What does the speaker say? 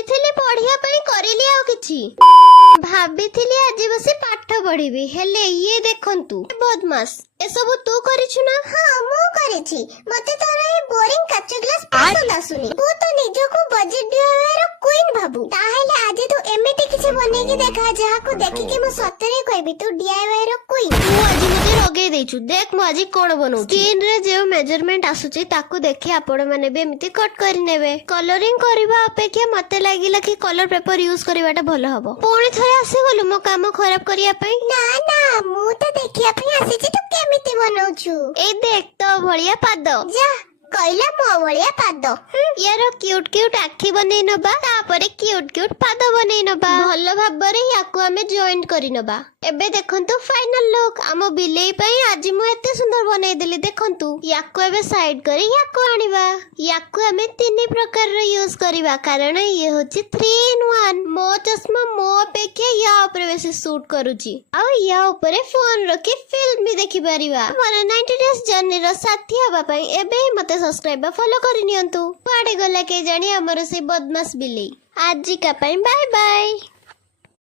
ଭାବିଥିଲି ପଢିବା ପାଇଁ କରିଲି ଆଉ କିଛି ଭାବିଥିଲି ଆଜି ବସି ପାଠ ପଢିବି ହେଲେ ଇଏ ଦେଖନ୍ତୁ ବଦମାସ ଏସବୁ ତୁ କରିଛୁ ନା? ହଁ ମୁଁ କରିଛି। ମତେ ତୋର ଏ ବୋରିଂ କାଚ ଗ୍ଲାସ ପସନ୍ଦ ଆସୁନି। ତୁ ତ ନିଜକୁ ବଜେଟ ଡିଆଇୱାଇ ର କୁଇନ ଭାବୁ। ତାହେଲେ ଆଜି ତୁ ଏମିତି କିଛି ବନେଇକି ଦେଖା ଯାହାକୁ ଦେଖିକି ମୁଁ ସତରେ କହିବି ତୁ ଡିଆଇୱାଇ ର କୁଇନ। ତୁ ଆଜି ମତେ ଲଗେଇ ଦେଇଛୁ। ଦେখ ମୁଁ ଆଜି କଣ ବନଉଛି। ସ୍କ୍ରିନ ରେ ଯେଉଁ ମେଜରମେଣ୍ଟ ଆସୁଛି ତାକୁ ଦେଖି ଆପଣ ମାନେ ବି ଏମିତି କଟ କରିନେବେ। କଲରିଂ କରିବା ଅପେକ୍ଷା ମତେ ଲାଗିଲା କି କଲର ପେପର ୟୁଜ କରିବାଟା ଭଲ ହବ। ପୁଣି ଥରେ ଆସିଗଲୁ ମୋ କାମ ଖରାପ କରିବା ପାଇଁ। ନା ନା ମୁଁ ତ ଦେଖିବା ପାଇଁ ଆସିଛି ତୁ କେମିତି ବନଉଛୁ। ଏଇ ଦେଖ ତୋ ଭଳିଆ ପାଦ। ଯା କହିଲା ମୋ ଭଳିଆ ପାଦ। ୟାର କ୍ୟୁଟ କ୍ୟୁଟ ଆଖି ବନେଇ ନବା ତାପରେ କ୍ୟୁଟ କ୍ୟୁଟ ପାଦ ବନେଇ ନବା। ଭଲ ଭାବରେ ୟାକୁ ଆମେ ଜଏଣ୍ଟ କରି ନବା। ଏବେ ଦେଖନ୍ତୁ ଫାଇନାଲ ଲୁକ୍। ଆମ ବିଲେଇ ପାଇଁ ଆଜି ମୁଁ ଏତେ ସୁନ୍ଦର ବନେଇଦେଲି ଦେଖନ୍ତୁ। ୟାକୁ ଏବେ ସାଇଡ କରି ୟାକୁ ଆଣିବା। ୟାକୁ ଆମେ 3 ପ୍ରକାରର ୟୁଜ କରିବା କାରଣ ଇଏ ହଉଛି 3 in 1। ମୋ ଚଷମା ମୋ ଅପେକ୍ଷା ୟା ଉପରେ ବେଶୀ ସୁଟ କରୁଛି ଆଉ ୟା ଉପରେ ଫୋନ ରଖି ଫିଲ୍ମ ବି ଦେଖିପାରିବା। ଆମର 90 days ଜର୍ଣ୍ଣିର ସାଥୀ ହେବା ପାଇଁ ଏବେ ହିଁ ମତେ ସବସ୍କ୍ରାଇବ ବା ଫଲୋ କରିନିଅନ୍ତୁ। କୁଆଡେ ଗଲା କେଜାଣି ଆମର ସେଇ ବଦମାସ ବିଲେଇ। ଆଜିକା ପାଇଁ ବାଏ ବାଏ।